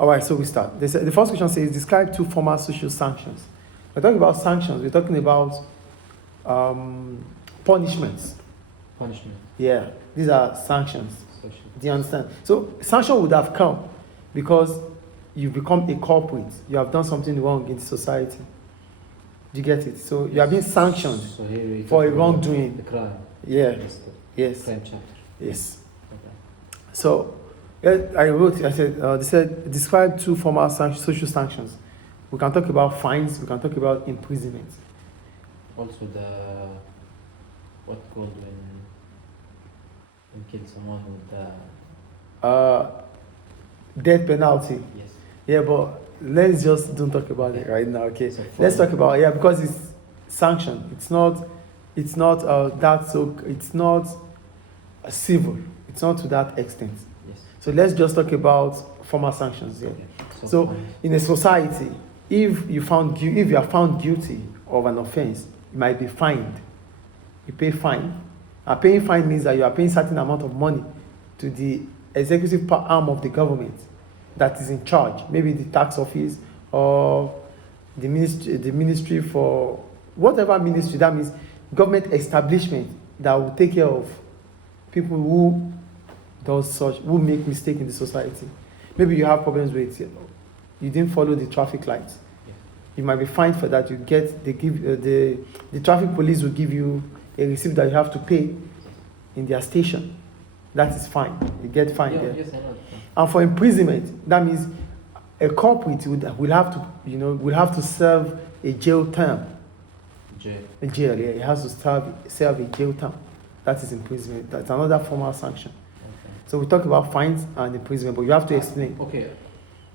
All right, so we start. The first question says, describe two formal social sanctions. We're talking about sanctions. We're talking about punishments. Punishment. Yeah, these are sanctions. Social. Do you understand? So sanction would have come because you've become a culprit. You have done something wrong in society. Do you get it? So you have been sanctioned So here we for a talk about wrongdoing. The crime. Yeah. Yes. Yes. Crime chapter. Yes. Okay. So I wrote. I said they said describe two formal social sanctions. We can talk about fines. We can talk about imprisonment. Also what called when kill someone with the Death penalty. yes. Yeah, but let's just don't talk about it right now. Okay. So Let's talk about because it's sanctioned. It's not that so. It's not civil. It's not to that extent. Yes. So let's just talk about formal sanctions. Yeah. Okay. So fine. in a society, if you are found guilty of an offense, you might be fined. You pay fine. And paying fine means that you are paying certain amount of money to the executive arm of the government that is in charge, maybe the tax office or the ministry for whatever ministry. That means government establishment that will take care of people who make mistake in the society. Maybe you have problems with you didn't follow the traffic lights. Yes. You might be fined for that. The traffic police will give you a receipt that you have to pay in their station. That is fine. You get fined there. Yes, I know. And for imprisonment, that means a culprit will have to serve a jail term. Jail. A jail, yeah. He has to serve a jail term. That is imprisonment. That's another formal sanction. Okay. So we talk about fines and imprisonment, but you have to explain. Okay.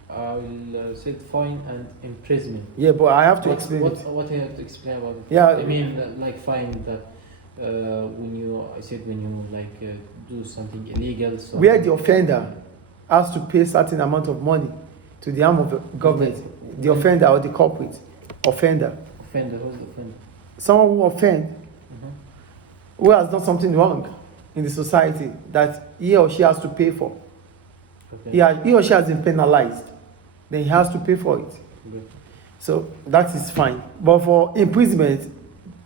I will say fine and imprisonment. Yeah, but I have to explain what, it. What I have to explain about it? Yeah. I mean, like fine that when you do something illegal. So Where the offender has to pay certain amount of money to the arm of the government, the offender or the culprit. Offender. Offender, who's the offender? Someone who offend, Mm-hmm. who has done something wrong in the society that he or she has to pay for. Okay. He or she has been penalized, then he has to pay for it. Good. So that is fine. But for imprisonment,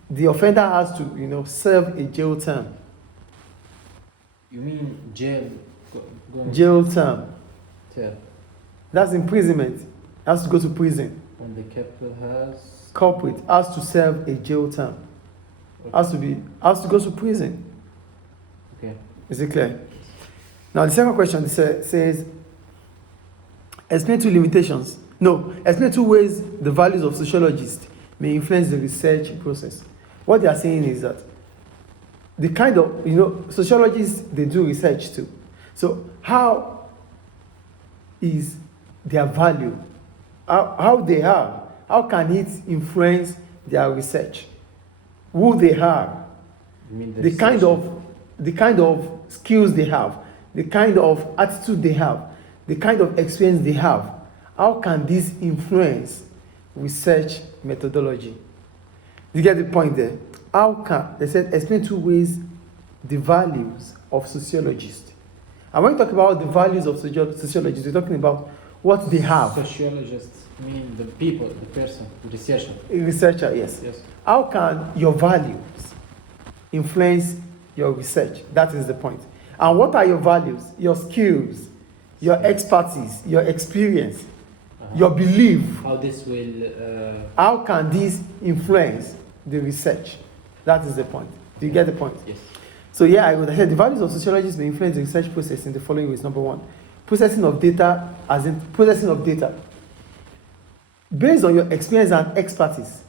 the offender has to, serve a jail term. You mean jail? Jail term. Term. That's imprisonment. Has to go to prison. When the capital has. Culprit has to serve a jail term. Okay. Has to go to prison. Okay. Is it clear? Now the second question says, explain two limitations. No, explain two ways the values of sociologists may influence the research process. What they are saying is that the kind of, sociologists, they do research too. So how is their value? How they are? How can it influence their research? Who they are? You mean The kind of skills they have, the kind of attitude they have, the kind of experience they have. How can this influence research methodology? You get the point there? They said, explain two ways the values of sociologists. And when we talk about the values of sociologists, we're talking about what they have. Sociologists mean the people, the person, the researcher. A researcher, yes. Yes. How can your values influence your research? That is the point. And what are your values? Your skills, your expertise, your experience, your belief. How this will. How can this influence the research? That is the point. Do you get the point? Yes. So I would say the values of sociologists may influence the research process in the following ways. Number one, processing of data, as in processing of data. Based on your experience and expertise,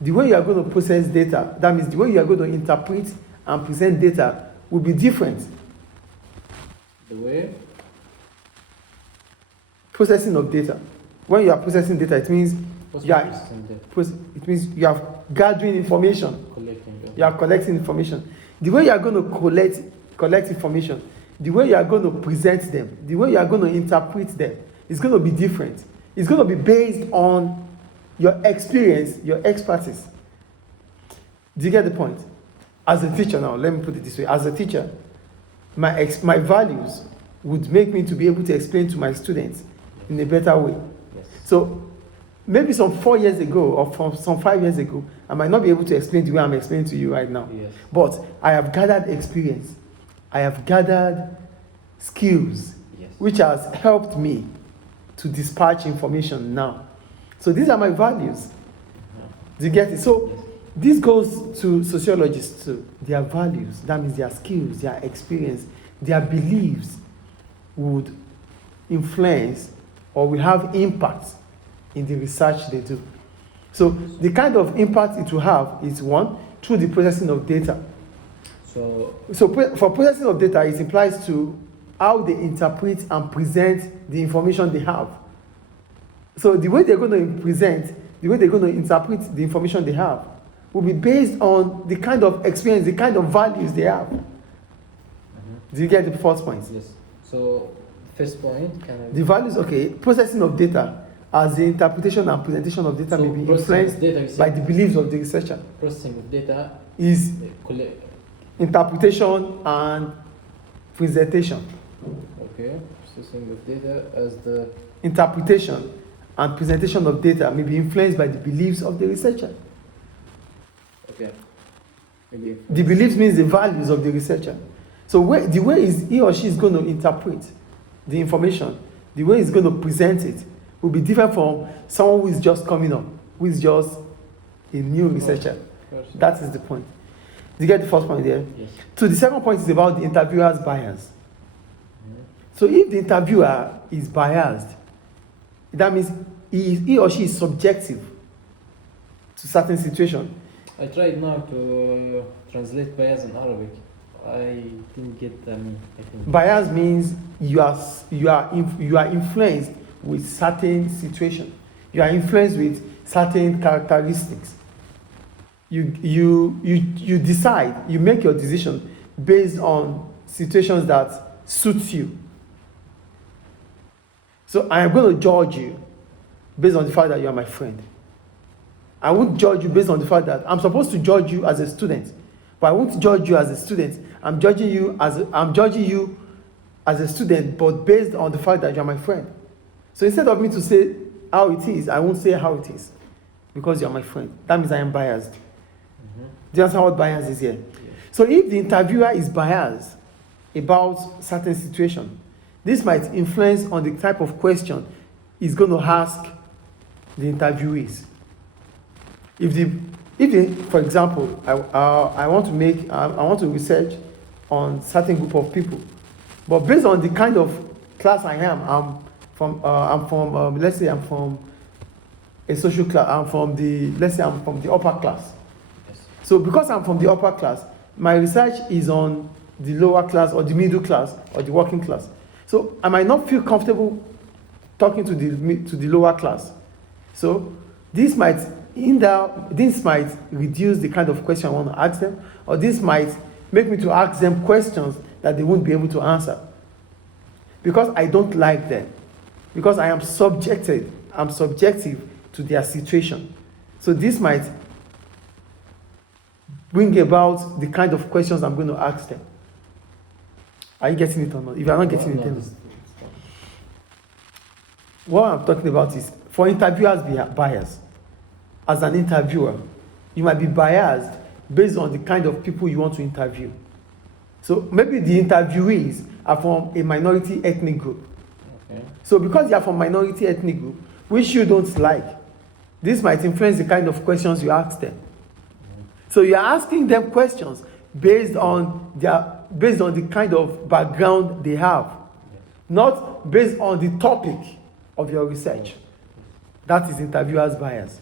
the way you are going to process data, that means the way you are going to interpret and present data will be different. The way? Processing of data. When you are processing data, it means you are gathering information. You are collecting information. The way you are going to collect information, the way you are going to present them, the way you are going to interpret them, is going to be different. It's going to be based on your experience, your expertise. Do you get the point? As a teacher now, let me put it this way. As a teacher, my values would make me to be able to explain to my students in a better way. Yes. So maybe some 4 years ago or from some 5 years ago, I might not be able to explain the way I'm explaining to you right now. Yes. But I have gathered experience. I have gathered skills, Yes. which has helped me to dispatch information now. So these are my values. Do you get it? So Yes. this goes to sociologists too. Their values, that means their skills, their experience, their beliefs would influence or will have impact in the research they do. So the kind of impact it will have is one, through the processing of data. So For processing of data, it implies to how they interpret and present the information they have. So the way they're going to present, the way they're going to interpret the information they have will be based on the kind of experience, the kind of values they have. Do you get the first point? yes. So first point, can I? The values, okay, processing of data as the interpretation and presentation of data So may be processing of influenced data, you by said- the beliefs of the researcher. Processing of data, Is collect. interpretation and presentation. Okay, processing of data as the Interpretation and presentation of data may be influenced by the beliefs of the researcher. okay. Maybe The beliefs means the values of the researcher. So the way he or she is going to interpret the information, the way he's going to present it, will be different from someone who is just coming up, who is just a new researcher. First. That is the point. Do you get the first point there? Yes. So the second point is about the interviewer's bias. Mhm. So if the interviewer is biased, that means he or she is subjective to certain situation. I tried now to translate bias in Arabic. I didn't get I think. Bias means you are influenced with certain situation. You are influenced with certain characteristics. You decide, you make your decision based on situations that suits you. So I am going to judge you based on the fact that you are my friend. I won't judge you based on the fact that I'm supposed to judge you as a student, but I won't judge you as a student. I'm judging you as a student, but based on the fact that you are my friend. So instead of me to say how it is, I won't say how it is, because you are my friend. That means I am biased. Mhm. Do you understand what bias is here? Yes. So if the interviewer is biased about certain situation, this might influence on the type of question he's going to ask the interviewees. For example, I want to research on certain group of people, but based on the kind of class I am, let's say I'm from a social class. I'm from the upper class. Yes. So because I'm from the upper class, my research is on the lower class or the middle class or the working class. So I might not feel comfortable talking to the lower class. So this might reduce the kind of question I want to ask them, or this might make me to ask them questions that they won't be able to answer. Because I don't like them. Because I'm subjective to their situation. So this might bring about the kind of questions I'm going to ask them. Are you getting it or not? If you're not getting it, then what I'm talking about is for interviewers bias. As an interviewer, you might be biased based on the kind of people you want to interview. So maybe the interviewees are from a minority ethnic group. Okay. So because they are from minority ethnic group, which you don't like, this might influence the kind of questions you ask them. So you're asking them questions based on the kind of background they have, not based on the topic of your research. That is interviewer's bias.